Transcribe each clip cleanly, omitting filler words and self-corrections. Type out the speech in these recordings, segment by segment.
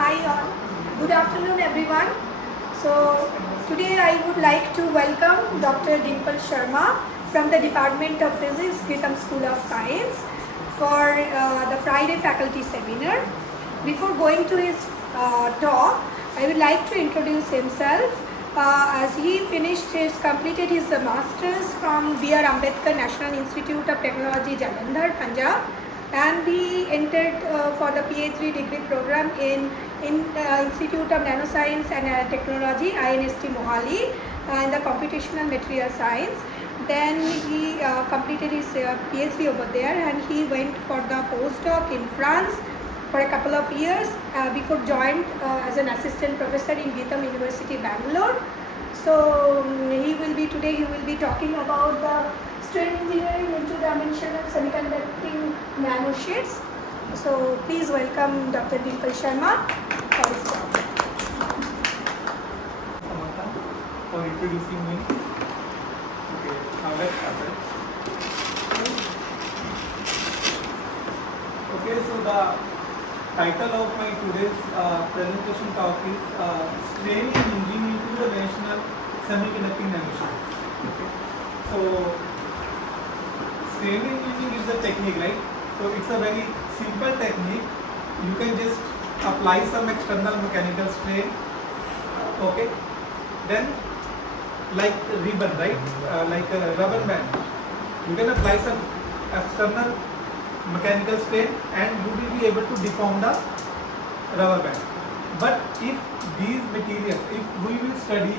Hi all. Good afternoon everyone. So today I would like to welcome Dr. Dimple Sharma from the Department of Physics, Gitam School of Science for the Friday faculty seminar. Before going to his talk, I would like to introduce himself as he completed his master's from B.R. Ambedkar National Institute of Technology, Jalandhar, Punjab, and he entered for the PhD degree program in Institute of Nanoscience and Technology, INST Mohali, in the Computational Material Science. Then he completed his PhD over there, and he went for the postdoc in France for a couple of years before joined as an assistant professor in Gitam University, Bangalore. So he will be talking about the strain engineering into dimensional semiconducting nanosheets. So please welcome Dr. Dimple Sharma for his talk. Samantha, for introducing me. Okay, now let's start it. Okay, so the title of my today's presentation talk is Strain Engineering into the National Semiconducting Nanosheets. Okay, so strain engineering is a technique, right? So it's a very simple technique. You can just apply some external mechanical strain. Okay, then like ribbon, right? Like a rubber band, you can apply some external mechanical strain and you will be able to deform the rubber band. But if these materials, if we will study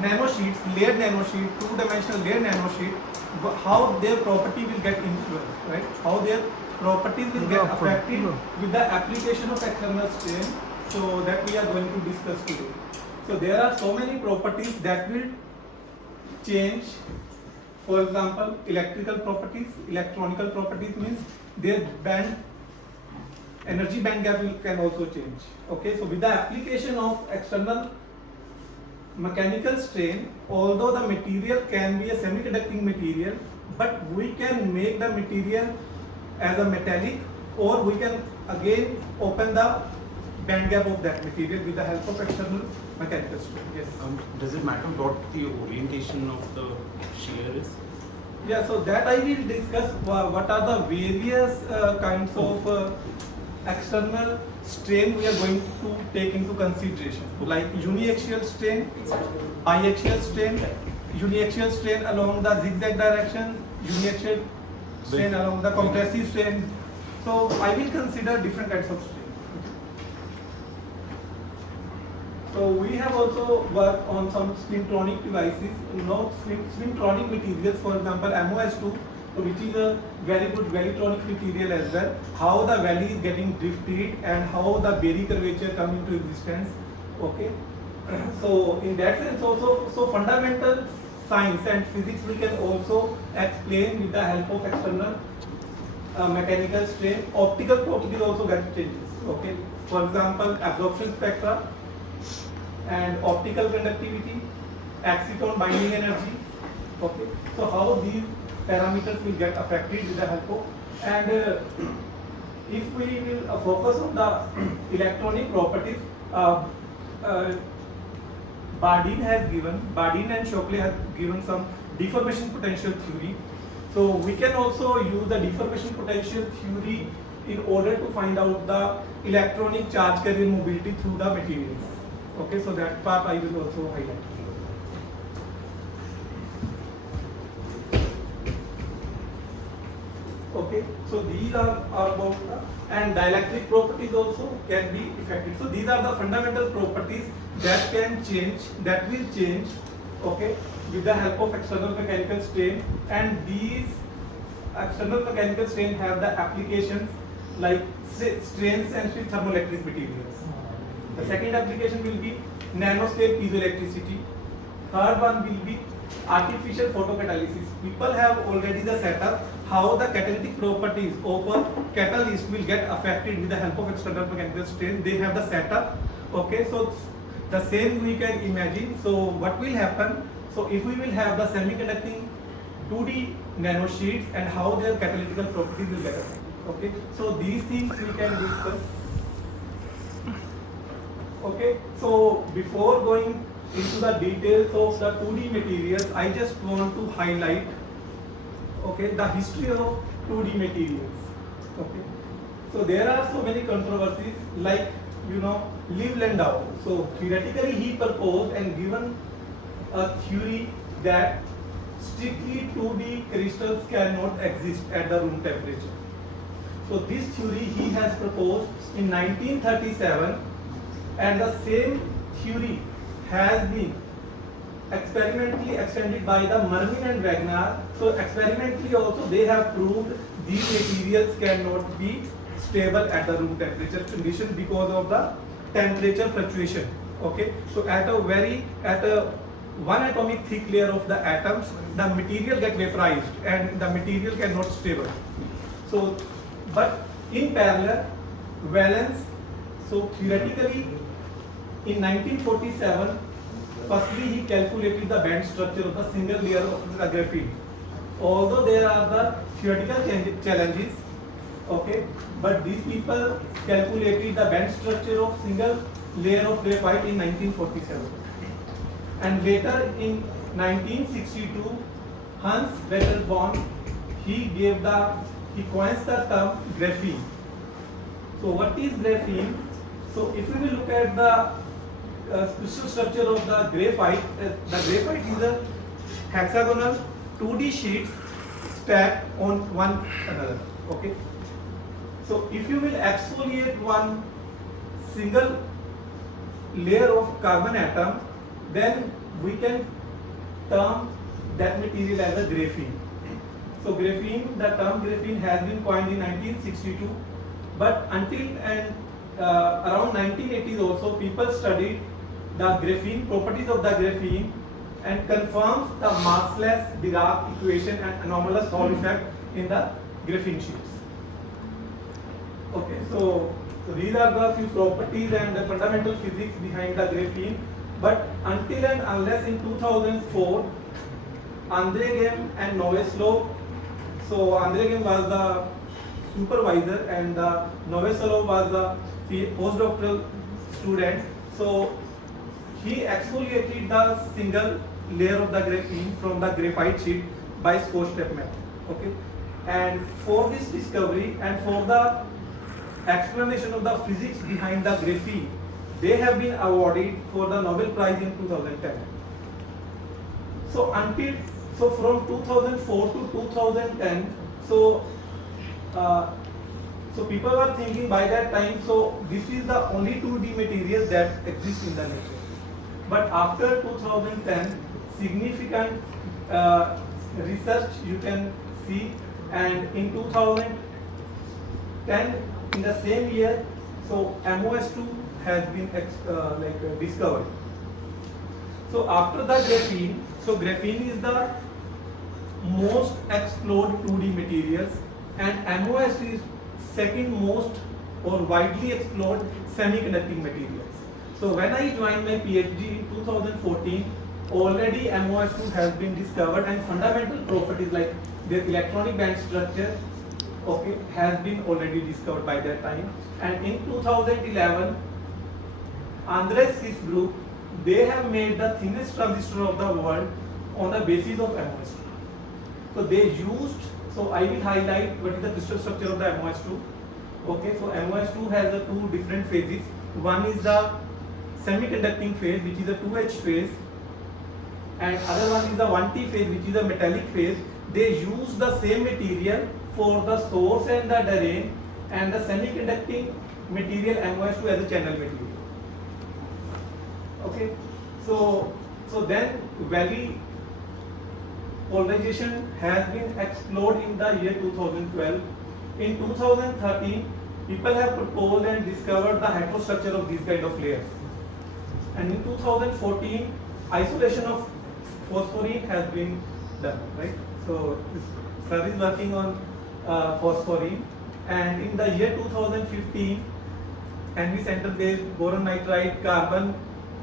nanosheets, layered nanosheet, two-dimensional layered nanosheet, how their property will get influenced, right? How their properties will get affected with the application of external strain. So that we are going to discuss today. So there are so many properties that will change. For example, electrical properties, electronical properties means their band, energy band gap can also change. Okay, so with the application of external mechanical strain, although the material can be a semiconducting material, but we can make the material as a metallic, or we can again open the band gap of that material with the help of external mechanical strain. Yes. Does it matter what the orientation of the shear is? Yeah, so that I will discuss what are the various kinds of external strain we are going to take into consideration, like uniaxial strain, biaxial strain, uniaxial strain along the zigzag direction, uniaxial strain along the compressive strain. So I will consider different kinds of strain. So we have also worked on some spintronic devices, not spintronic materials, for example MOS2, which is a very good valleytronic material as well. How the valley is getting drifted and how the Berry curvature come into existence. Okay, so in that sense also, so fundamental science and physics we can also explain with the help of external mechanical strain. Optical properties also get changes. Okay, for example absorption spectra and optical conductivity, exciton binding energy. Okay, so how these parameters will get affected with the help of, and if we will focus on the electronic properties, Bardeen and Shockley have given some deformation potential theory. So we can also use the deformation potential theory in order to find out the electronic charge carrier mobility through the materials. Okay, so that part I will also highlight. Okay, so these are about and dielectric properties also can be affected. So these are the fundamental properties that can change, that will change, okay, with the help of external mechanical strain. And these external mechanical strain have the applications like strain sensitive thermoelectric materials. The second application will be nanoscale piezoelectricity. Third one will be artificial photocatalysis. People have already the setup how the catalytic properties of a catalyst will get affected with the help of external mechanical strain. They have the setup. Okay, so the same we can imagine. So what will happen? So if we will have the semiconducting 2D nanosheets and how their catalytical properties will get affected. Okay, so these things we can discuss. Okay, so before going into the details of the 2D materials, I just want to highlight, okay, the history of 2D materials. Okay, so there are so many controversies, like, you know, Live Landau. So theoretically he proposed and given a theory that strictly 2D crystals cannot exist at the room temperature. So this theory he has proposed in 1937, and the same theory has been experimentally extended by the Mermin and Wagner. So experimentally also they have proved these materials cannot be stable at the room temperature condition because of the temperature fluctuation. Okay, so at a one atomic thick layer of the atoms, the material get vaporized and the material cannot stable. So, but in parallel, valence. So theoretically, in 1947, firstly he calculated the band structure of the single layer of the graphene. Although there are the theoretical challenges, okay, but these people calculated the band structure of single layer of graphite in 1947. And later in 1962, Hans Bettelborn, he coins the term graphene. So what is graphene? So if we will look at the crystal structure of the graphite is a hexagonal 2D sheets stacked on one another. Okay. So if you will exfoliate one single layer of carbon atom, then we can term that material as a graphene. So graphene, the term graphene has been coined in 1962, but until and around 1980s also, people studied the graphene, properties of the graphene, and confirms the massless Dirac equation and anomalous Hall effect in the graphene sheets. Okay, so these are the few properties and the fundamental physics behind the graphene. But until and unless in 2004, Andre Ghem and Noveslov, so Andre Ghem was the supervisor and Noveslov was the postdoctoral student. So he exfoliated the single layer of the graphene from the graphite sheet by Scotch tape method. Okay, and for this discovery and for the explanation of the physics behind the graphene, they have been awarded for the Nobel Prize in 2010. So from 2004 to 2010, so people were thinking by that time, so this is the only 2D material that exists in the nature. But after 2010, significant research you can see, and in 2010, in the same year, so MOS2 has been discovered. So after the graphene, so graphene is the most explored 2D materials, and MOS is second most or widely explored semiconducting materials. So when I joined my PhD in 2014, already MOS2 has been discovered, and fundamental properties like their electronic band structure, okay, has been already discovered by that time. And in 2011, Andres Kiss group, they have made the thinnest transistor of the world on the basis of MOS2. So they used, so I will highlight what is the crystal structure of the MOS2. Okay, so MOS2 has the two different phases. One is the semiconducting phase, which is a 2H phase, and other one is the 1T phase, which is a metallic phase. They use the same material for the source and the drain, and the semiconducting material MOS2 as a channel material. Okay, so then valley polarization has been explored in the year 2012. In 2013, people have proposed and discovered the heterostructure of these kind of layers. And in 2014, isolation of phosphorine has been done, right? So this sir is working on phosphorine, and in the year 2015, NV center based boron nitride carbon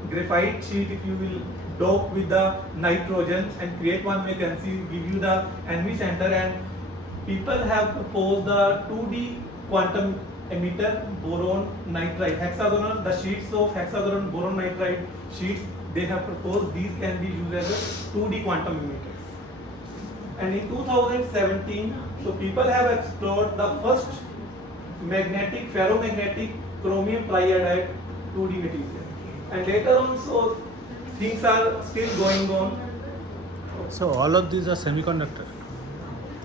graphite sheet, if you will dope with the nitrogen and create one vacancy, give you the NV center, and people have proposed the 2D quantum emitter boron nitride, hexagonal, the sheets of hexagonal boron nitride sheets they have proposed, these can be used as a 2D quantum emitters. And in 2017, so people have explored the first magnetic, ferromagnetic chromium triiodide 2D material. And later on, so things are still going on. So all of these are semiconductor.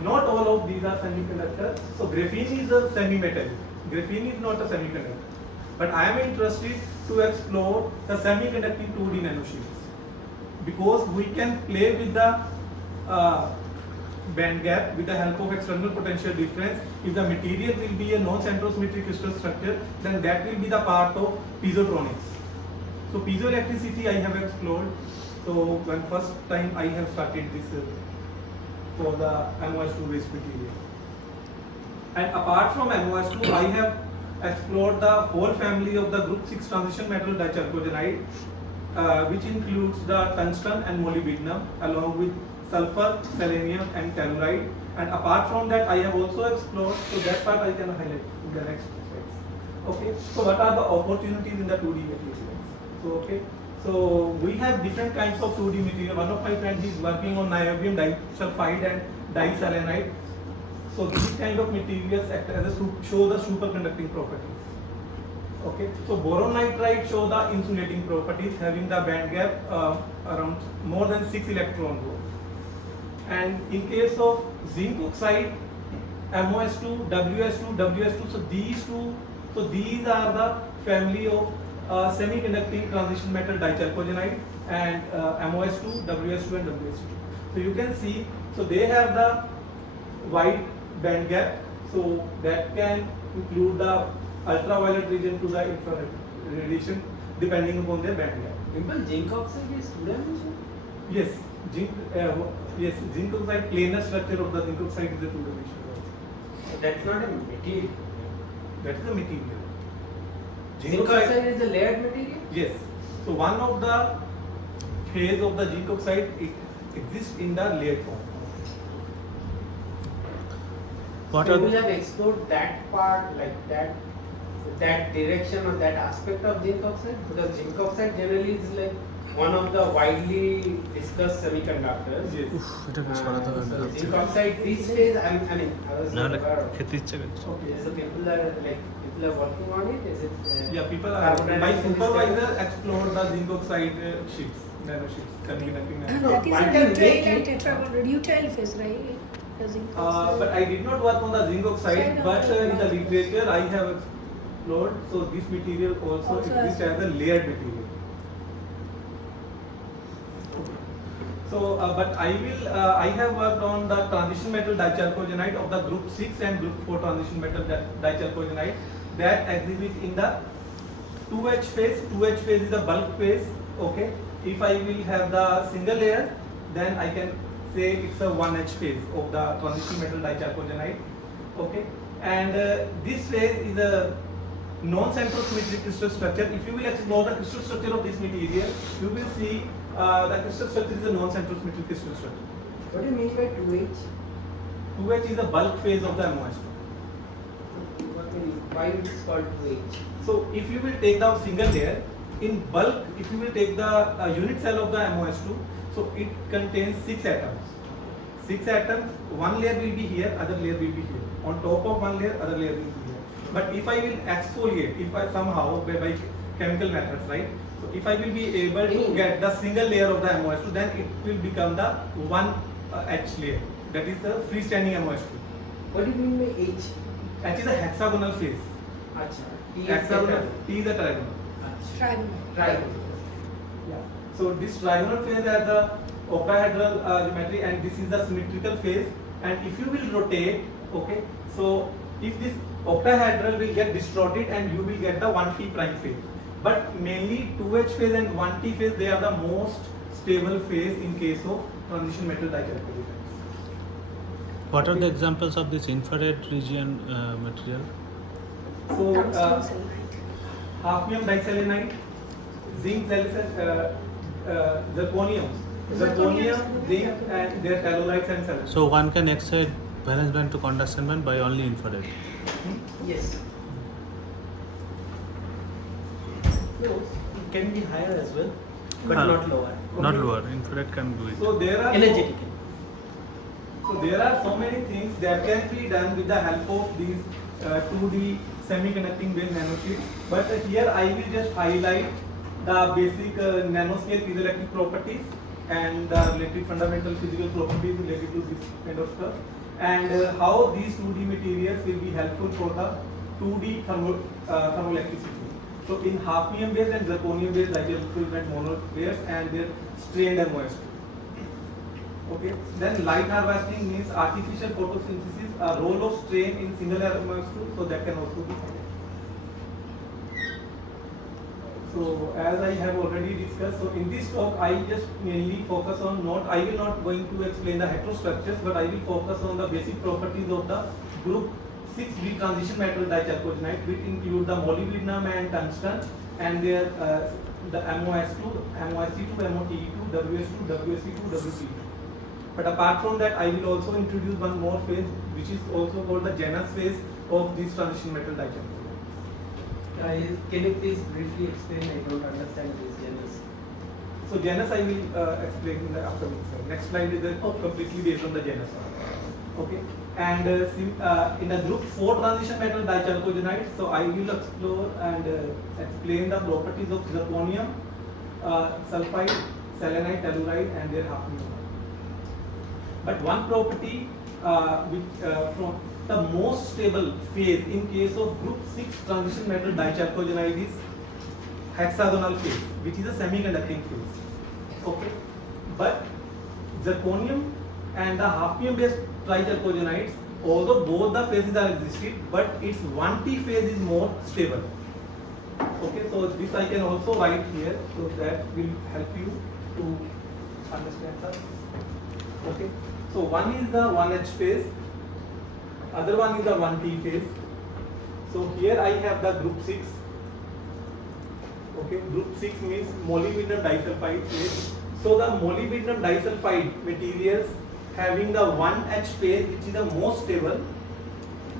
Not all of these are semiconductor. So graphene is a semi-metal. Graphene is not a semiconductor. But I am interested to explore the semiconducting 2D nanosheets because we can play with the band gap with the help of external potential difference. If the material will be a non-centrosymmetric crystal structure, then that will be the part of piezotronics. So piezoelectricity I have explored. So when first time I have started this for the MOS2 waste material. And apart from MOS2, I have explored the whole family of the group 6 transition metal dichalcogenide, which includes the tungsten and molybdenum along with sulfur, selenium and telluride. And apart from that, I have also explored, so that part I can highlight in the next slides. Okay, so what are the opportunities in the 2D materials? So okay, so we have different kinds of 2D material. One of my friends is working on niobium disulfide and diselenide. So these kind of materials act as a show the superconducting properties. Okay, so boron nitride show the insulating properties, having the band gap around more than 6 electron volts. And in case of zinc oxide, MOS2, WS2, WS2, so these are the family of semiconducting transition metal dichalcogenide and MOS2, WS2 and WS2. So you can see, so they have the wide band gap, so that can include the ultraviolet region to the infrared radiation depending upon their band gap. Dimple, zinc oxide is two-dimensional? Yes, zinc oxide planar structure of the zinc oxide is a 2-dimensional. That's not a material. That is a material. Zinc oxide is a layered material? Yes. So one of the phase of the zinc oxide, it exists in the layered form. What so are we have explored that part, like that direction or that aspect of zinc oxide, because zinc oxide generally is like one of the widely discussed semiconductors. Yes. এটা কি সরাতে হবে So zinc oxide, this phase, I mean, I was না not না aware of. খেতে ইচ্ছে করছে Okay. So people are working on it. Is it? Yeah, people are. carbon My dioxide supervisor explored the zinc oxide sheets, nanosheets, semiconducting And nanosheets. that is one a can neutral make and it. tetragonal neutral phase, right? The zinc oxide. But I did not work on the zinc oxide, Oxide but in the of- literature I have explored. So this material also exists as a layered material. So, but I have worked on the transition metal dichalcogenide of the group 6 and group 4 transition metal dichalcogenide that exhibit in the 2H phase. 2H phase is the bulk phase. Okay, if I will have the single layer, then I can say it's a 1H phase of the transition metal dichalcogenide. Okay, and this phase is a non-centrosymmetric crystal structure. If you will explore the crystal structure of this material, you will see the crystal structure is a non-centrosymmetric crystal structure. What do you mean by 2H? 2H is the bulk phase of the MOS2. Why it's called 2H? So if you will take the single layer, in bulk, if you will take the unit cell of the MOS2, so it contains 6 atoms. 6 atoms, one layer will be here, other layer will be here. On top of one layer, other layer will be here. But if I will exfoliate, if I somehow by chemical methods, right? So if I will be able to get the single layer of the MOS2, then it will become the 1H layer. That is the freestanding MOS2. What do you mean by H? H is a hexagonal phase. Acha. T is Hexagonal, tetragonal. T is a trigonal. Trigonal. Trigonal. Yeah. So this trigonal phase has the octahedral geometry, and this is the symmetrical phase. And if you will rotate, okay, so if this octahedral will get distorted and you will get the 1T prime phase. But mainly 2H phase and 1T phase, they are the most stable phase in case of transition metal dichalcogenide. What are the examples of this infrared region material? So Tungsten selenide. hafnium diselenide, zinc zirconium, zinc, and their tellurides and selenide. So one can excite valence band to conduction band by only infrared. Yes. No, it can be higher as well, but Huh. not lower. Not Okay. lower. Infrared can do it. So there are Energetically. So there are so many things that can be done with the help of these 2D semiconducting based nanosheets. But here I will just highlight the basic nanoscale piezoelectric properties and the related fundamental physical properties related to this kind of stuff, and how these 2D materials will be helpful for the 2D thermoelectricity. So in hafnium based and zirconium based dipole mono layers and their strained MOS2. Okay. Then light harvesting means artificial photosynthesis, a role of strain in single layer MOS2, so that can also be added. So as I have already discussed, so in this talk I just mainly focus on I will not going to explain the heterostructures, but I will focus on the basic properties of the group 6B transition metal dichalcogenide, which include the molybdenum and tungsten, and their the MOS2, MOSC2, MOTE2, WS2, WSC2, WT2. But apart from that, I will also introduce one more phase, which is also called the Janus phase of this transition metal dichalcogenide. Can you please briefly explain? I don't understand this genus. So Janus I will explain in the upcoming slide. Next slide is completely based on the Janus. Okay. And in the group 4 transition metal dichalcogenide, so I will explore and explain the properties of zirconium, sulfide, selenite, telluride, and their hafnium. But one property from the most stable phase in case of group 6 transition metal dichalcogenide is hexagonal phase, which is a semiconducting phase. Okay. But zirconium and the hafnium based trichalcogenides, although both the phases are existed, but its 1T phase is more stable. Okay, so this I can also write here, so that will help you to understand that. Okay, so one is the 1H phase, other one is the 1T phase. So here I have the group 6. Okay, group 6 means molybdenum disulfide phase. So the molybdenum disulfide materials having the 1H phase, which is the most stable,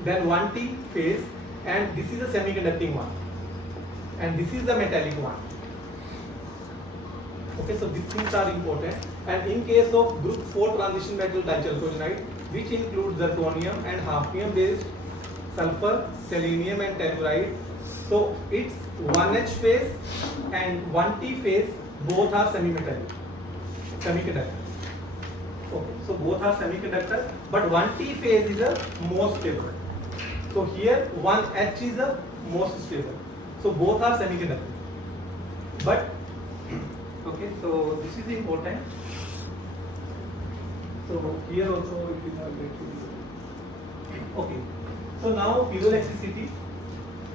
then 1T phase, and this is the semiconducting one, and this is the metallic one. Okay, so these things are important. And in case of group 4 transition metal dichalcogenide, which includes zirconium and hafnium based sulfur, selenium and telluride, so its 1H phase and 1T phase both are semiconductor. Okay, so both are semiconductor, but 1T phase is the most stable. So here 1H is the most stable. So both are semiconductor. But okay, so this is important. So here also it is not going to be. Okay. So now piezoelectricity.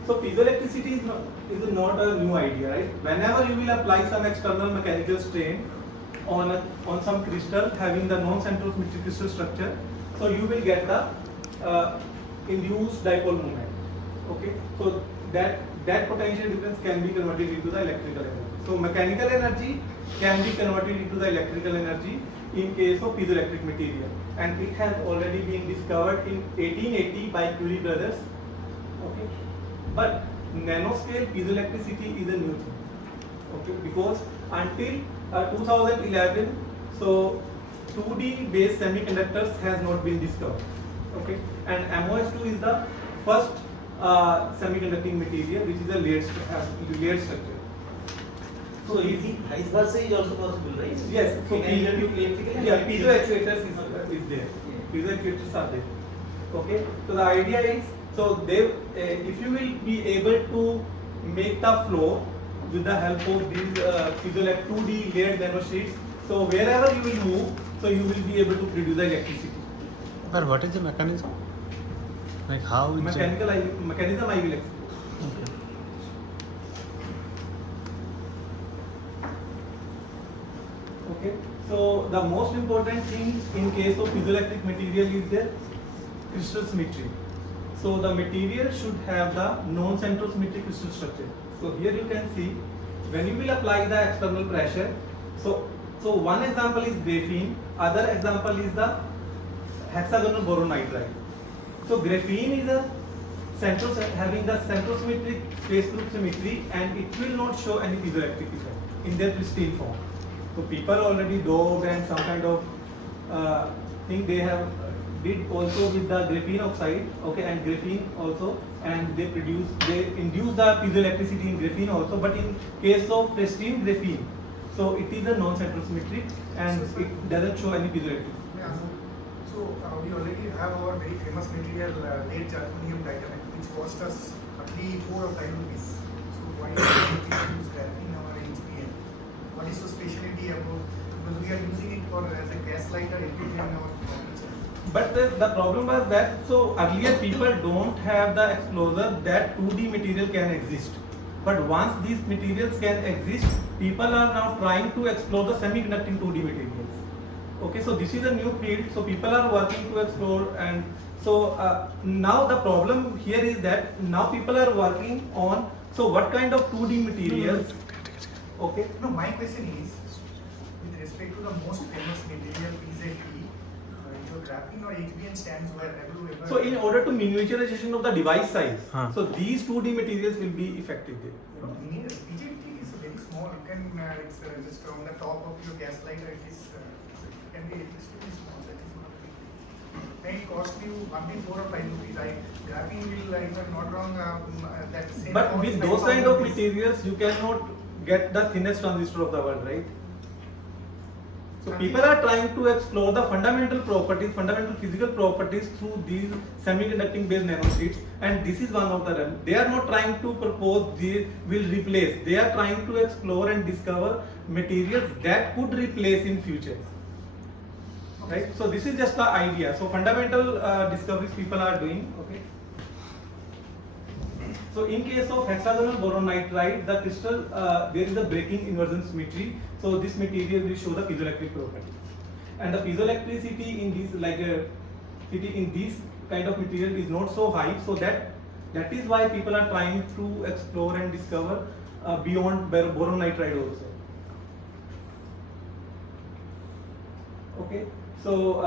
So piezoelectricity is not a new idea, right? Whenever you will apply some external mechanical strain on some crystal having the non-centrosymmetric crystal structure, so you will get the induced dipole moment. Okay, so that potential difference can be converted into the electrical energy. So mechanical energy can be converted into the electrical energy in case of piezoelectric material, and it has already been discovered in 1880 by Curie brothers. Okay, but nanoscale piezoelectricity is a new thing. Okay, because until 2011, so 2D based semiconductors has not been discovered. Okay, and MOS2 is the first semiconducting material which is a layered structure. So vice versa is also possible, right? Yes, so piezo actuators is there. Yeah. Piezo actuators are there. Okay, so the idea is, so they if you will be able to make the flow with the help of these piezoelectric 2D layered nanosheets, so wherever you will move, so you will be able to produce the electricity. But what is the mechanism? Like how it's Mechanism I will explain. Okay, so the most important thing in case of piezoelectric material is the crystal symmetry. So the material should have the non-centrosymmetric crystal structure. So here you can see when you will apply the external pressure. So one example is graphene, other example is the hexagonal boron nitride. So graphene is a having the centrosymmetric space group symmetry, and it will not show any piezoelectric effect in their pristine form. So people already daubed and some kind of thing they have did also with the graphene oxide, okay, and graphene also, and they induce the piezoelectricity in graphene also. But in case of pristine graphene, so it is a non-centrosymmetric and it doesn't show any piezoelectricity. Yeah. So we already have our very famous material, late zirconium diamond, which cost us roughly 4 or 5 rupees. So why do we use graphene in our HPN? What is the specialty about? Because we are using it for as a gas lighter in our furniture. But the problem was that, so earlier people don't have the exposure that 2D material can exist. But once these materials can exist, people are now trying to explore the semiconducting 2D materials. Okay, so this is a new field, so people are working to explore, and so now the problem here is that now people are working on, so what kind of 2D materials, okay? No, my question is, with respect to the most famous material PZT, your graphene or HBN stands where ever. So in order to miniaturization of the device size, Huh. so these 2D materials will be effective there. PZT is very small. You can it's just on the top of your gas lighter. It is can be extremely small. That is not a big deal. Then it cost you 4 or 5 rupees. Graphene will, if I'm not wrong, that same. But cost with like those 5 kind of rupees. materials, you cannot get the thinnest transistor of the world, right? So people are trying to explore the fundamental properties, fundamental physical properties through these semiconducting based nanosheets, and this is one of them. They are not trying to propose they will replace. They are trying to explore and discover materials that could replace in future. Right? So this is just the idea. So fundamental discoveries people are doing. Okay. So in case of hexagonal boron nitride, the crystal there is a breaking inversion symmetry. So this material will show the piezoelectric property, and the piezoelectricity in this kind of material is not so high. So that is why people are trying to explore and discover beyond boron nitride also. Okay. So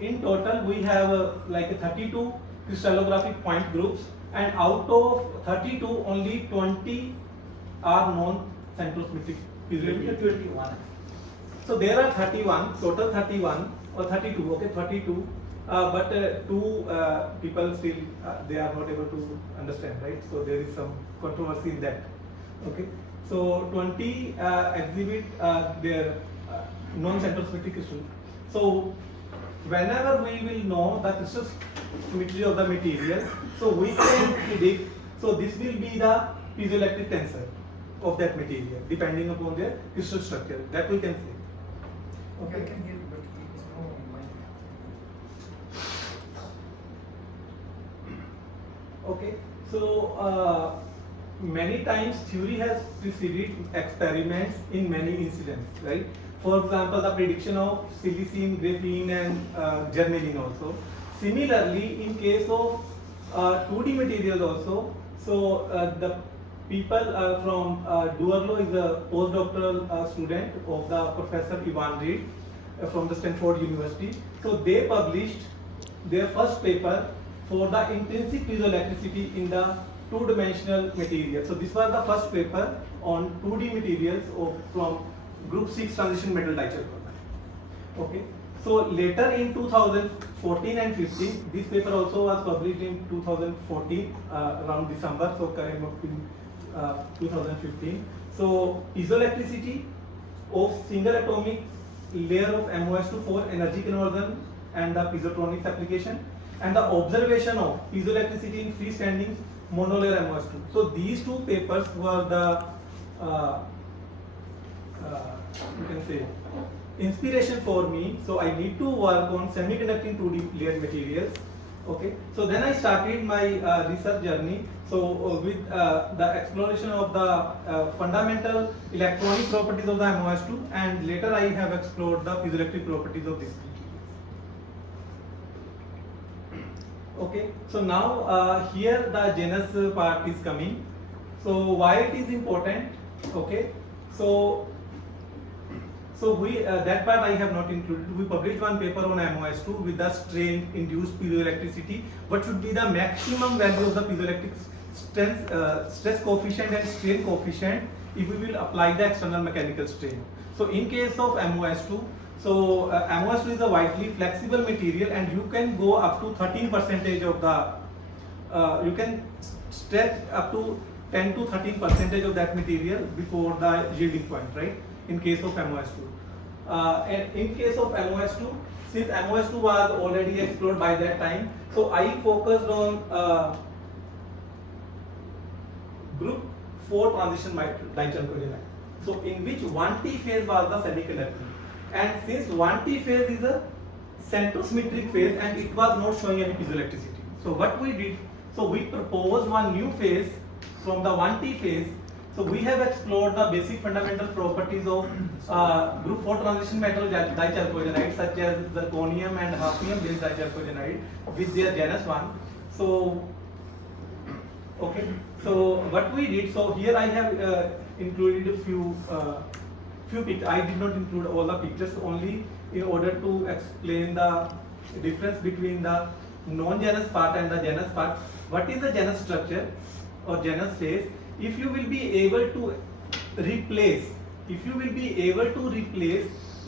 in total we have like 32 crystallographic point groups, and out of 32 only 20 are non-centrosymmetric piezoelectric. 21. So there are 31, total 31 or 32, okay, 32. But two people still they are not able to understand, right? So there is some controversy in that. Okay. So 20 exhibit their non-centrosymmetric crystal. So whenever we will know the crystal symmetry of the material, so we can predict. So this will be the piezoelectric tensor of that material, depending upon their crystal structure. That we can say. Okay, I can hear you, but it is no mic. Okay, so many times theory has preceded experiments in many incidents, right? For example, the prediction of silicene, graphene, and germanium also. Similarly, in case of 2D materials also, so the people from Duerlo is a postdoctoral student of the Professor Ivan Reed from the Stanford University. So they published their first paper for the intrinsic piezoelectricity in the two-dimensional material. So this was the first paper on 2D materials from group 6 transition metal dichalcogene. Okay. So later in 2014 and 15, this paper also was published in 2014 around December. So came up in 2015. So piezoelectricity of single atomic layer of MOS2 for energy conversion and the piezotronics application, and the observation of piezoelectricity in freestanding monolayer MOS2. So these two papers were the you can say inspiration for me. So I need to work on semiconducting 2D layered materials. Okay, so then I started my research journey. So with the exploration of the fundamental electronic properties of the MOS2, and later I have explored the piezoelectric properties of this. Okay, so now here the genus part is coming. So why it is important? Okay, so So we that part I have not included. We published one paper on MOS2 with the strain induced piezoelectricity. What should be the maximum value of the piezoelectric stress coefficient and strain coefficient if we will apply the external mechanical strain. So in case of MOS2, so MOS2 is a widely flexible material and you can go up to 13% of the, you can stretch up to 10 to 13% of that material before the yielding point, right? In case of MOS2. And in case of MOS2, since MOS2 was already explored by that time, so I focused on group 4 transition dichalcogenide. So in which 1T phase was the semiconductor. And since 1T phase is a centrosymmetric phase and it was not showing any piezoelectricity. So what we did, so we proposed one new phase from the 1T phase. So we have explored the basic fundamental properties of group 4 transition metal dichalcogenide such as zirconium and hafnium based dichalcogenide with their genus 1. So okay, so what we did, so here I have included a few pictures. I did not include all the pictures, only in order to explain the difference between the non-genus part and the genus part. What is the genus structure or genus phase? If you will be able to replace,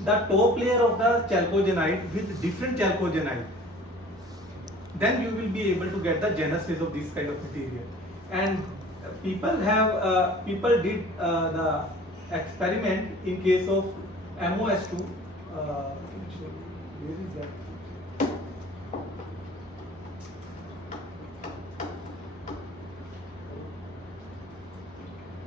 the top layer of the chalcogenide with different chalcogenide, then you will be able to get the genus phase of this kind of material. And people did the experiment in case of MOS2. Where is that?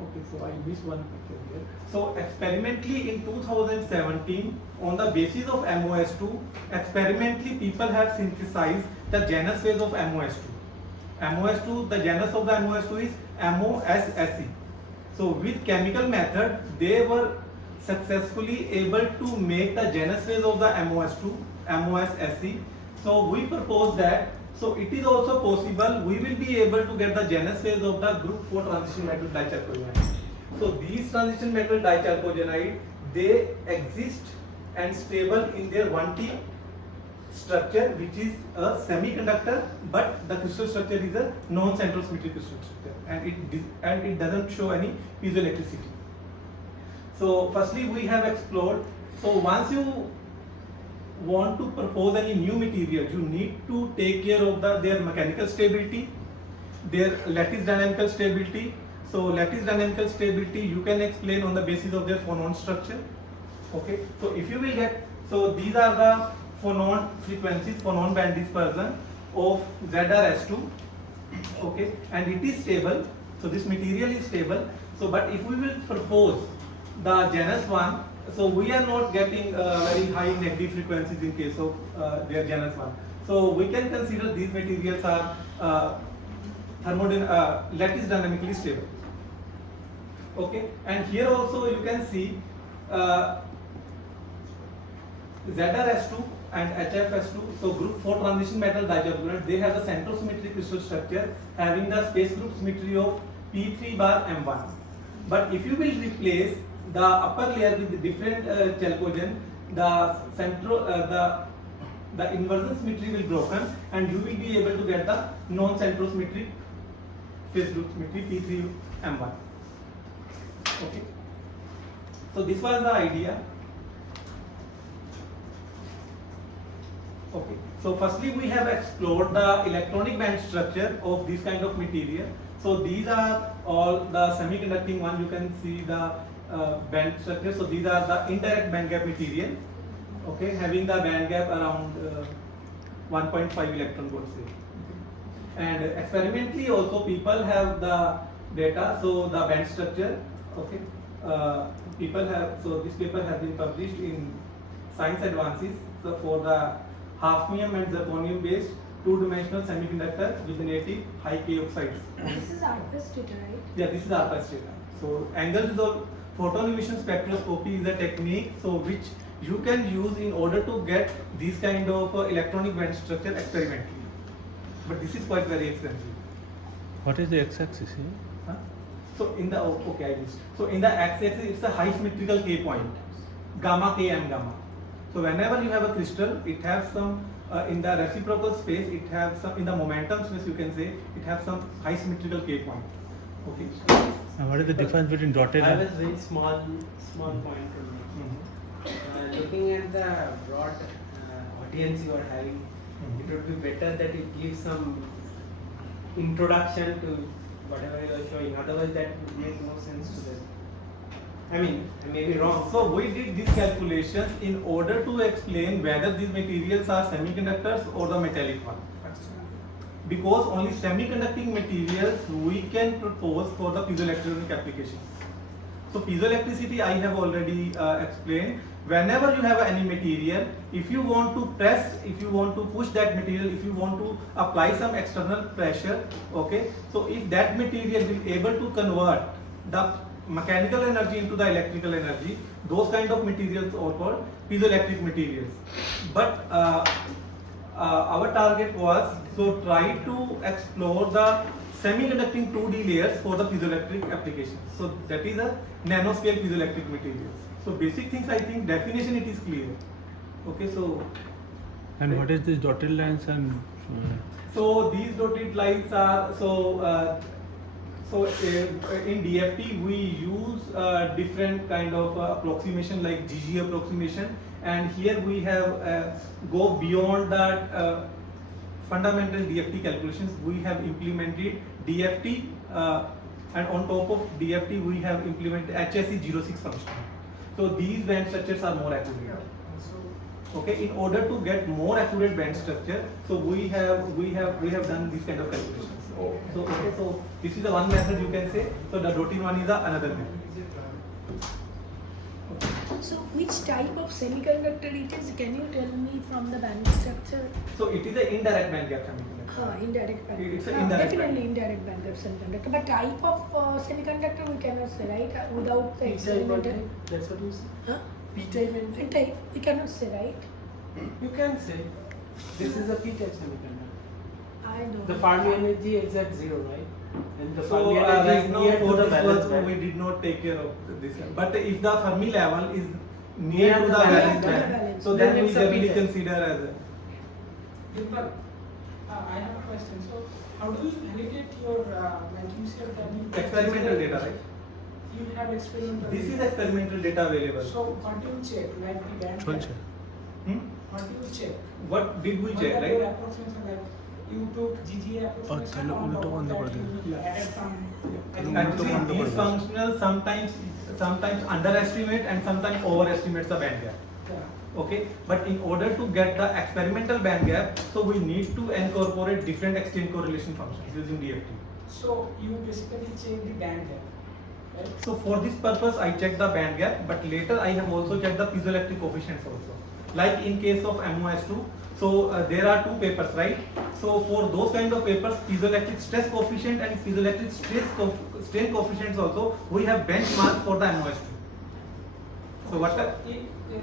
Okay, so I missed one picture here. So experimentally in 2017, on the basis of MOS2, experimentally people have synthesized the genus phase of MOS2. MOS2, the genus of the MOS2 is MOSSE. So with chemical method, they were successfully able to make the genus phase of the MOS2, MOSSE. So we propose that, so it is also possible we will be able to get the genus phase of the group 4 transition metal dichalcogenide. So these transition metal dichalcogenide, they exist and stable in their 1T structure, which is a semiconductor, but the crystal structure is a non-central symmetric crystal structure, and it doesn't show any piezoelectricity. So firstly we have explored, so once you want to propose any new material, you need to take care of their mechanical stability, their lattice dynamical stability. So lattice dynamical stability you can explain on the basis of their phonon structure. Okay, so if you will get, so these are the phonon frequencies, phonon band dispersion of ZrS2. Okay, and it is stable. So this material is stable. So but if we will propose the genus 1, so we are not getting very high negative frequencies in case of their genus 1. So we can consider these materials are lattice dynamically stable. Okay, and here also you can see ZrS2 and HFS2, so group 4 transition metal dichalcogenide, they have a centrosymmetric crystal structure having the space group symmetry of P3 bar M1. But if you will replace the upper layer with the different chalcogen, the inversion symmetry will broken and you will be able to get the non-centrosymmetric phase group symmetry P3 M1. Okay, so this was the idea. Okay, so firstly we have explored the electronic band structure of this kind of material. So these are all the semiconducting one, you can see the band structure. So these are the indirect band gap material, okay, having the band gap around 1.5 electron volts. Okay. And experimentally also people have the data, so the band structure, okay, people have, so this paper has been published in Science Advances, so for the hafnium and zirconium based 2-dimensional semiconductor with native high K oxides. This is ARPAS data, right? Yeah, this is ARPAS data. So angle resolve photon emission spectroscopy is a technique so which you can use in order to get these kind of electronic band structure experimentally. But this is quite very expensive. What is the x-axis here? Huh? So in the okay, I missed. So in the x-axis it's a high symmetrical K point. gamma K and gamma. So whenever you have a crystal, it has some in the reciprocal space, it has some in the momentum space, you can say it has some high symmetrical K point. Okay. And what is the difference between dotted I and was very small point to make. Looking at the broad audience you are having, it would be better that you give some introduction to whatever you are showing. Otherwise, that would make no sense to them. I mean, I may be wrong. So we did these calculations in order to explain whether these materials are semiconductors or the metallic one. Because only semiconducting materials we can propose for the piezoelectronic applications. So piezoelectricity I have already explained. Whenever you have any material, if you want to press, if you want to push that material, if you want to apply some external pressure, okay, so if that material will able to convert the mechanical energy into the electrical energy, those kind of materials are called piezoelectric materials. But our target was try to explore the semiconducting 2D layers for the piezoelectric application. So that is a nanoscale piezoelectric materials. So basic things, I think definition it is clear. Okay, so and what is this dotted lines and so these dotted lines are in DFT we use different kind of approximation like GG approximation, and here we have go beyond that fundamental DFT calculations. We have implemented DFT and on top of DFT we have implemented HSE06 function. So these band structures are more accurate. Okay, in order to get more accurate band structure, so we have done this kind of calculations. So okay, so this is the one method you can say. So the dotted one is the another method. So which type of semiconductor it is? Can you tell me from the band structure? So it is an indirect band gap semiconductor. Indirect band. It's an indirect Definitely band. indirect band gap semiconductor. But type of semiconductor we cannot say, right? Without the experimental. That's what you say. Huh? P-type and And type we cannot say, right? you can say this is a P-type semiconductor. I don't The know. Fermi energy is at 0, right? And the So Fermi energy right is now near for to the this valence work we band. did not take care of this. But if the Fermi level is Near near to the the valence valence band. band, so Then then we it's a generally P-type. consider as a Dimple, I have a question. So, how do you validate your, like you said that you experimental data, right? You have experimental. This is data. experimental data available. So, what do you check? Like the band? Chol gap? che. Hmm? What do you check? What did we What check, are your right? approximation? Like you took GG approximation. chalo, on uno to top of bando that kar diya. you added some. Actually, these functionals sometimes underestimate and sometimes overestimate the band gap. Yeah. Okay, but in order to get the experimental band gap, so we need to incorporate different exchange correlation functions using DFT. So you basically check the band gap, right? So for this purpose, I checked the band gap, but later I have also checked the piezoelectric coefficients also. Like in case of MOS2, so there are two papers, right? So for those kind of papers, piezoelectric stress coefficient and piezoelectric strain coefficients also, we have benchmark for the MOS2. So what?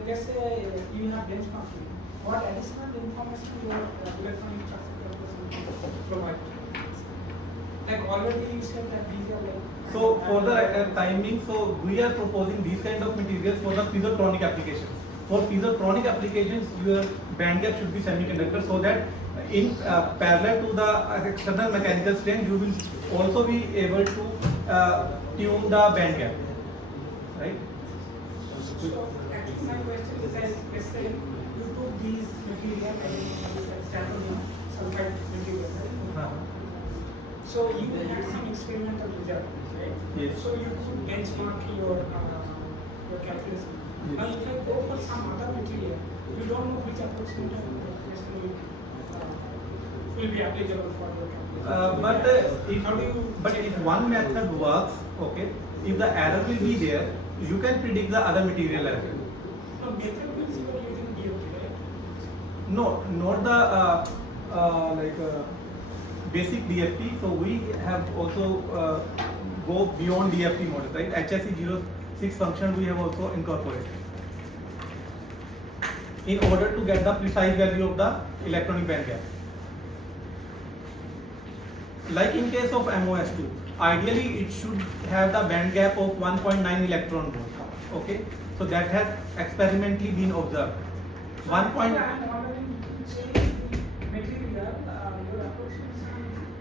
Let's say you have benchmarking. What additional information your electronic circuit provide? Like already you said that these are like. So for the timing, so we are proposing these kind of materials for the piezotronic applications. For piezotronic applications, your band gap should be semiconductor, so that in parallel to the external mechanical strain, you will also be able to tune the band gap, right? So actually my question is that let's say you took these material and standard sulfide material, right? So you had some experimental result, right? Yes. So you could benchmark your calculation. Yes. Now if I go for some other material, you don't know which approximation will be applicable for your calculation. But if one method works, okay, if the error will be there, you can predict the other material as well. No, method means you are using DFT, right? No, not the basic DFT. So we have also go beyond DFT model, right? HSE06 function we have also incorporated in order to get the precise value of the electronic band gap. Like in case of MOS2, ideally it should have the band gap of 1.9 electron volt. Okay, so that has experimentally been observed. One point. I am wondering to change the material, your approximation.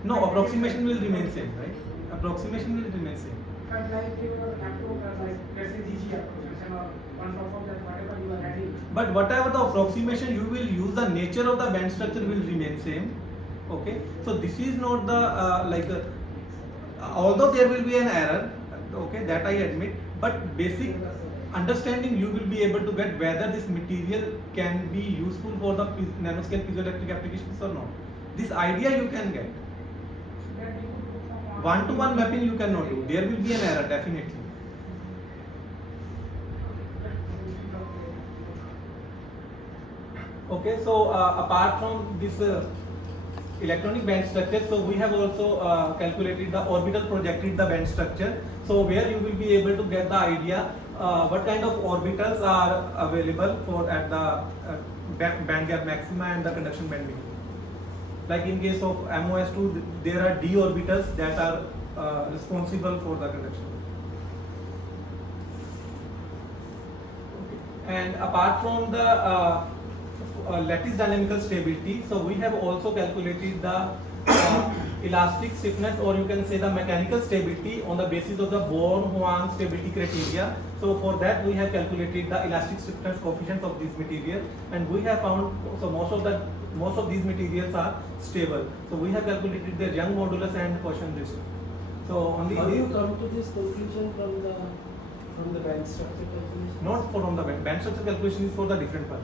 No, approximation will remain same, right? Approximation will remain same. But like your approach, like let's say GG approximation or on top of that, whatever you are adding. But whatever the approximation you will use, the nature of the band structure will remain same. Okay, so this is not the although there will be an error, okay, that I admit, but basic understanding you will be able to get whether this material can be useful for the nanoscale piezoelectric applications or not. This idea you can get. One-to-one mapping you cannot do. There will be an error definitely. Okay, so apart from this electronic band structure, so we have also calculated the orbital projected the band structure. So where you will be able to get the idea what kind of orbitals are available for at the band gap maxima and the conduction band minimum. Like in case of MOS2, there are d orbitals that are responsible for the conduction. And apart from the lattice dynamical stability, so we have also calculated the elastic stiffness, or you can say the mechanical stability on the basis of the Born-Huang stability criteria. So for that we have calculated the elastic stiffness coefficients of this material, and we have found so most of these materials are stable. So we have calculated their Young modulus and Quotient ratio. So only How do you come to this conclusion from the band structure calculation? not from the band structure calculation is for the different purpose.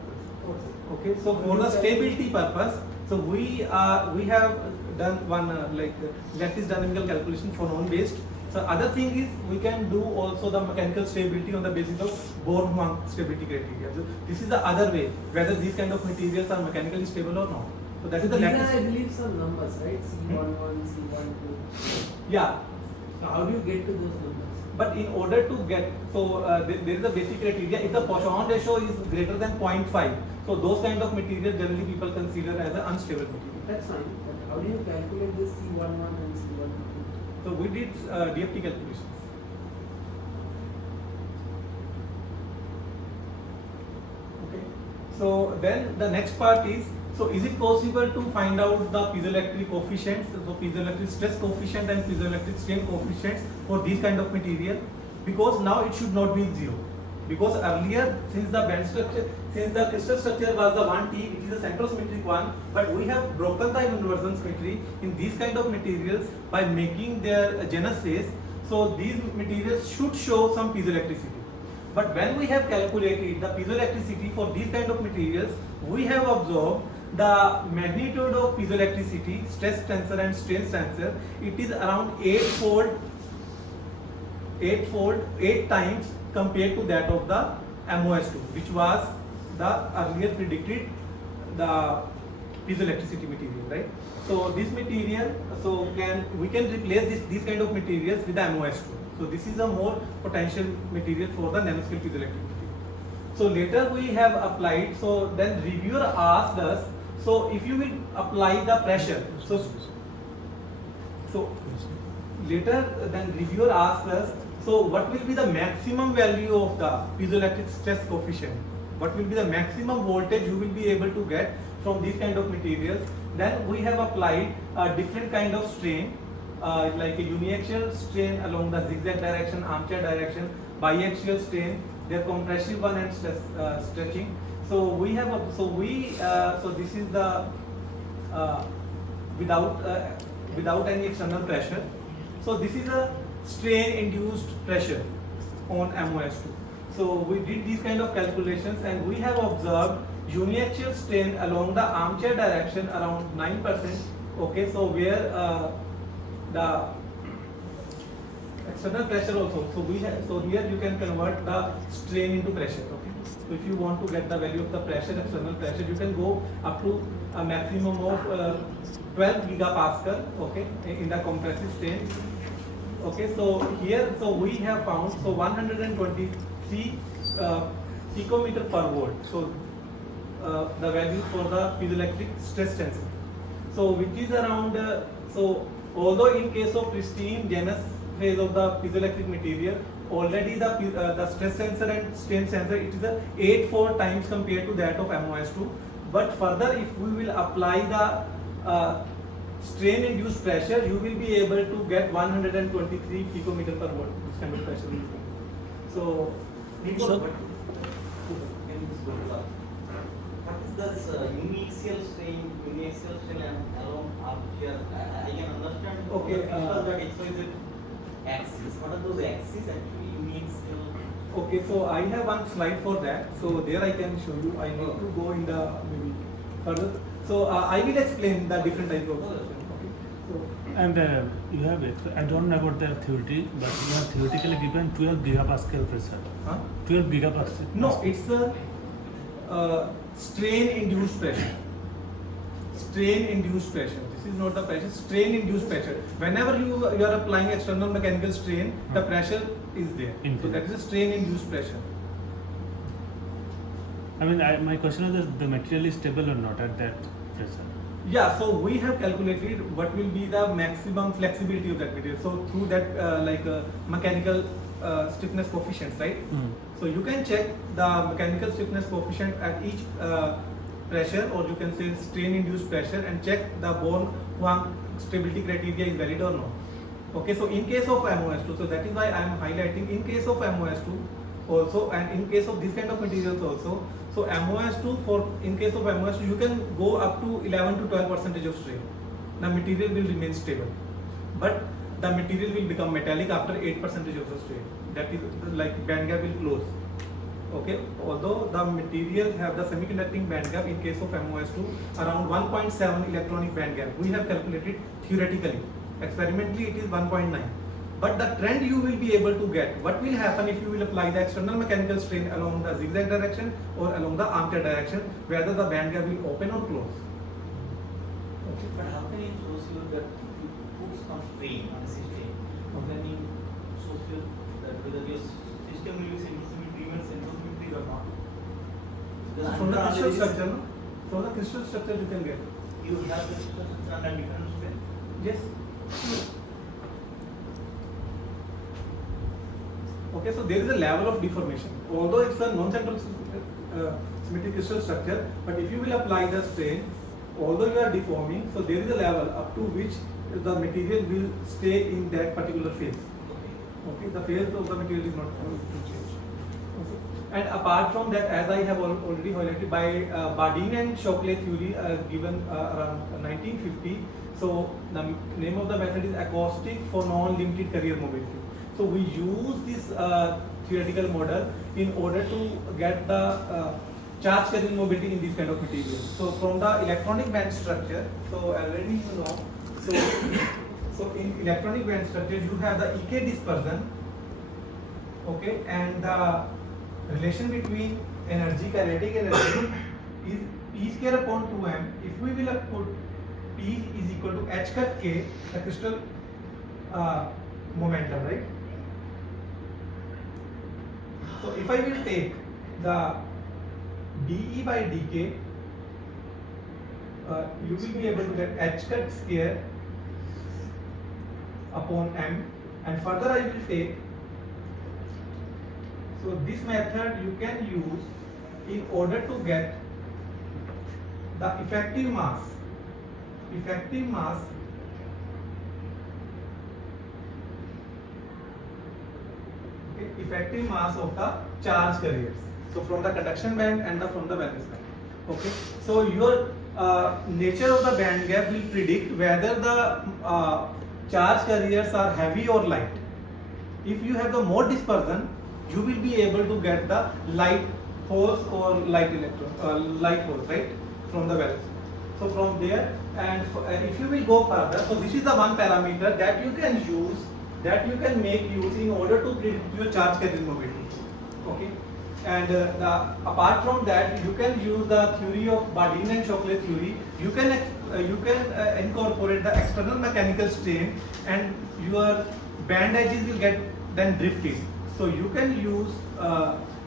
Okay, so for the stability purpose, so we have done one lattice dynamical calculation for non-based. So other thing is we can do also the mechanical stability on the basis of Born-Huang stability criteria. So this is the other way whether these kind of materials are mechanically stable or not. So that is the These lattice. are, I believe, some numbers, right? C11, C12. Yeah. So how do you get to those numbers? But in order to get, so there is a basic criteria. If the Poisson ratio is greater than 0.5, so those kind of material generally people consider as an unstable material. That's fine. But how do you calculate this C11 and C12? So we did DFT calculations. Okay. So then the next part is, so is it possible to find out the piezoelectric coefficients, so piezoelectric stress coefficient and piezoelectric strain coefficients for these kind of material? Because now it should not be zero. Because earlier, since the band structure, since the crystal structure was the 1T, which is a centrosymmetric one, but we have broken the inversion symmetry in these kind of materials by making their genesis. So these materials should show some piezoelectricity. But when we have calculated the piezoelectricity for these kind of materials, we have observed the magnitude of piezoelectricity, stress tensor and strain tensor, it is around 8 times compared to that of the MOS2, which was the earlier predicted the piezoelectricity material, right? So this material, so we can replace these kind of materials with the MOS2. So this is a more potential material for the nanoscale piezoelectric material. So later we have applied, so then reviewer asked us, so if you will apply the pressure, so later then reviewer asked us, so what will be the maximum value of the piezoelectric stress coefficient? What will be the maximum voltage you will be able to get from these kind of materials? Then we have applied a different kind of strain, like a uniaxial strain along the zigzag direction, armchair direction, biaxial strain, their compressive one and stretching. So we have, so this is the without any external pressure. So this is a strain induced pressure on MOS2. So we did these kind of calculations and we have observed uniaxial strain along the armchair direction around 9%. Okay, so where the external pressure also. So we have, so here you can convert the strain into pressure. Okay, so if you want to get the value of the pressure, external pressure, you can go up to a maximum of 12 gigapascal. Okay, in the compressive strain. Okay, so here, so we have found, so 123 picometer per volt. So the value for the piezoelectric stress tensor. So which is around, so although in case of pristine genus phase of the piezoelectric material, already the stress sensor and strain sensor, it is a 8-fold times compared to that of MOS2. But further, if we will apply the strain induced pressure, you will be able to get 123 picometer per volt. This kind of pressure will come. So, Dimple, can you just go to that? What is this uniaxial strain along up here? I can understand. Okay, Because that XYZ axis. What are those axes actually? Uniaxial. okay, so I have one slide for that. So there I can show you. I need to go in the maybe further. So I will explain the different type of strain. Okay. So And you have it. I don't know about the theory, but you have theoretically given 12 gigapascal pressure. huh? 12 gigapascal. No, it's a strain induced pressure. Strain induced pressure. This is not the pressure. Strain induced pressure. Whenever you are applying external mechanical strain, the pressure is there. So Input. that is a strain induced pressure. I mean, my question is the material is stable or not at that pressure. Yeah, so we have calculated what will be the maximum flexibility of that material. So through that mechanical stiffness coefficients, right? So you can check the mechanical stiffness coefficient at each pressure, or you can say strain induced pressure, and check the bone stability criteria is valid or not. Okay, so in case of MOS2, so that is why I am highlighting in case of MOS2 also, and in case of this kind of materials also. So MOS2, in case of MOS2, you can go up to 11 to 12% of strain. The material will remain stable, but the material will become metallic after 8% of the strain. That is like band gap will close. Okay, although the material have the semiconducting band gap in case of MOS2 around 1.7 electronic band gap. We have calculated theoretically. Experimentally it is 1.9. But the trend you will be able to get. What will happen if you will apply the external mechanical strain along the zigzag direction or along the armchair direction, whether the band gap will open or close. Okay, but how can you show you that if you put some strain on the system, how can you show you that whether your system will be centrosymmetry or centrosymmetry or not? Because From the under crystal analysis, structure, no? From the crystal structure you can get. you have the crystal structure under different strain. Yes. Okay, so there is a level of deformation. Although it's a non-central symmetric crystal structure, but if you will apply the strain, although you are deforming, so there is a level up to which the material will stay in that particular phase. Okay, the phase of the material is not going to change. Okay. And apart from that, as I have already highlighted by Bardeen and Shockley theory given around 1950, so the name of the method is acoustic for non-limited carrier mobility. So we use this theoretical model in order to get the charge carrier mobility in this kind of material. So from the electronic band structure, so already you know, so in electronic band structure you have the EK dispersion, okay, and the relation between energy, kinetic energy is P square upon 2m. If we will put P is equal to H cut K, the crystal momentum, right? So if I will take the dE by dk, you will be able to get H cut square upon m, and further I will take, so this method you can use in order to get the effective mass effective mass of the charge carriers. So from the conduction band and from the valence band. Okay. So your nature of the band gap will predict whether the charge carriers are heavy or light. If you have the more dispersion, you will be able to get the light holes or light holes, right, from the valence. So from there, and if you will go further, so this is the one parameter that you can use, that you can make use in order to predict your charge carrier mobility. Okay, and apart from that, you can use the theory of Bardeen and Shockley theory. You can incorporate the external mechanical strain, and your band edges will get then drifted. So you can use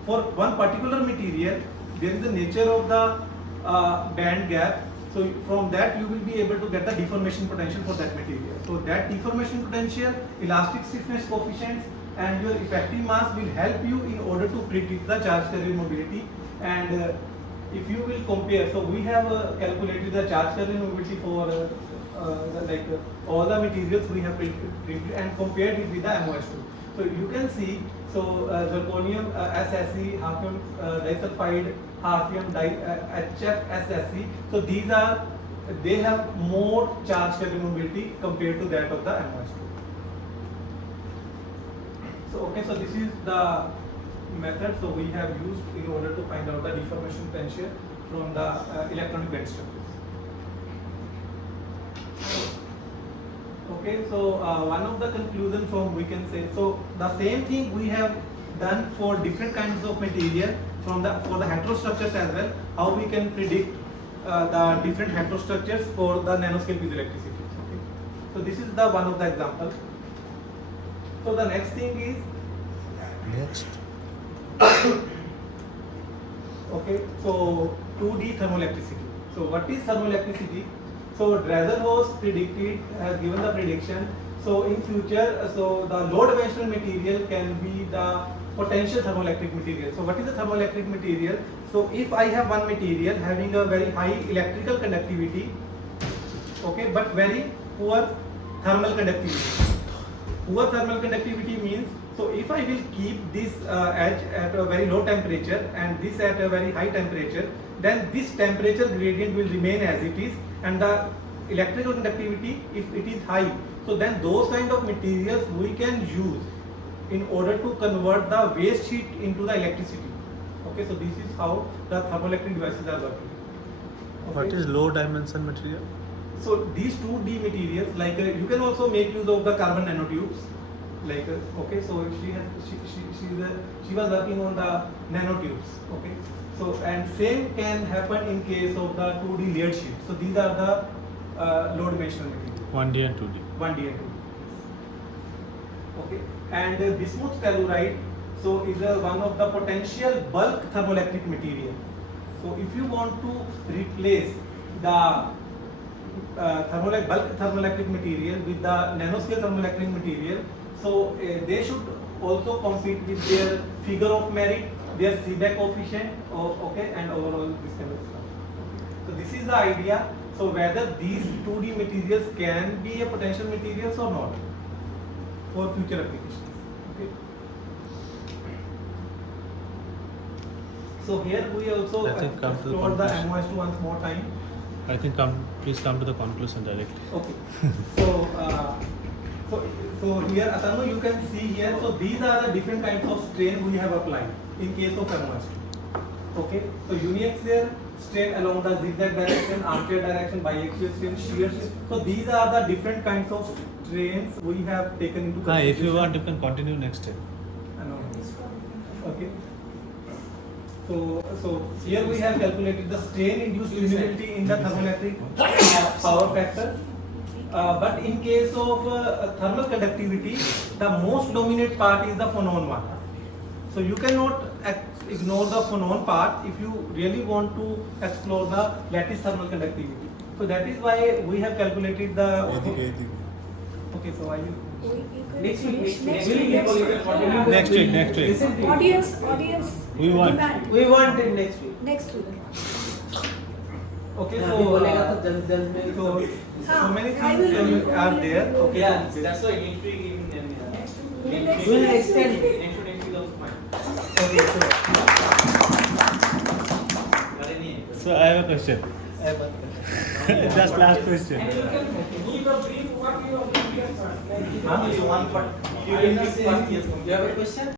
for one particular material, there is a nature of the band gap. So from that you will be able to get the deformation potential for that material. So that deformation potential, elastic stiffness coefficients, and your effective mass will help you in order to predict the charge carrier mobility. And if you will compare, so we have calculated the charge carrier mobility for all the materials we have predicted and compared it with the MOS2. So you can see, so zirconium SSE, hafnium disulfide, hafnium HF SSE. So these are, they have more charge carrier mobility compared to that of the MOS2. So okay, so this is the method so we have used in order to find out the deformation potential from the electronic bend structures. Okay, so one of the conclusion from we can say, so the same thing we have done for different kinds of material for the heterostructures as well, how we can predict the different heterostructures for the nanoscale piezoelectricity. Okay. So this is the one of the example. So the next thing is okay, so 2D thermoelectricity. So what is thermoelectricity? So Dresser was predicted, has given the prediction. So in future, so the low dimensional material can be the potential thermoelectric material. So what is the thermoelectric material? So if I have one material having a very high electrical conductivity, okay, but very poor thermal conductivity. Poor thermal conductivity means, so if I will keep this edge at a very low temperature and this at a very high temperature, then this temperature gradient will remain as it is, and the electrical conductivity, if it is high, so then those kind of materials we can use in order to convert the waste heat into the electricity. Okay, so this is how the thermoelectric devices are working. Okay. What is low dimension material? So these 2D materials, like you can also make use of the carbon nanotubes. Like okay, so she was working on the nanotubes. Okay, so and same can happen in case of the 2D layered sheet. So these are the low dimensional materials. 1D and 2D. 1D and 2D. Okay, and bismuth telluride, so is one of the potential bulk thermoelectric material. So if you want to replace the bulk thermoelectric material with the nanoscale thermoelectric material, so they should also compete with their figure of merit, their Seebeck coefficient, okay, and overall this kind of stuff. So this is the idea. So whether these 2D materials can be a potential materials or not for future applications. Okay. So here we also I think come to the explored the conclusion. MOS2 once more time. I think please come to the conclusion directly. Okay. So here, Atanu, you can see here. So these are the different kinds of strain we have applied in case of MOS2. Okay. So uniaxial strain along the zigzag direction, armchair direction, biaxial strain, shear strain. So these are the different kinds of strains we have taken into consideration. If you want, you can continue next step. Okay. So here we have calculated the strain induced luminity in the thermoelectric power factor. But in case of thermal conductivity, the most dominant part is the phonon one. So you cannot ignore the phonon part if you really want to explore the lattice thermal conductivity. So that is why we have calculated the. Okay, so I will. Next week. Next week. Audience. We want. demand. We want it next week. Next week. Okay, अभी बोलेगा तो जल्द में so many I will things do- are there. Okay. Yeah, that's why next week even Next We will week. extend it. next week also fine. Okay. So I have a question. Just last question. And you can give a brief what you are doing here, sir. Like, One part. You have a question?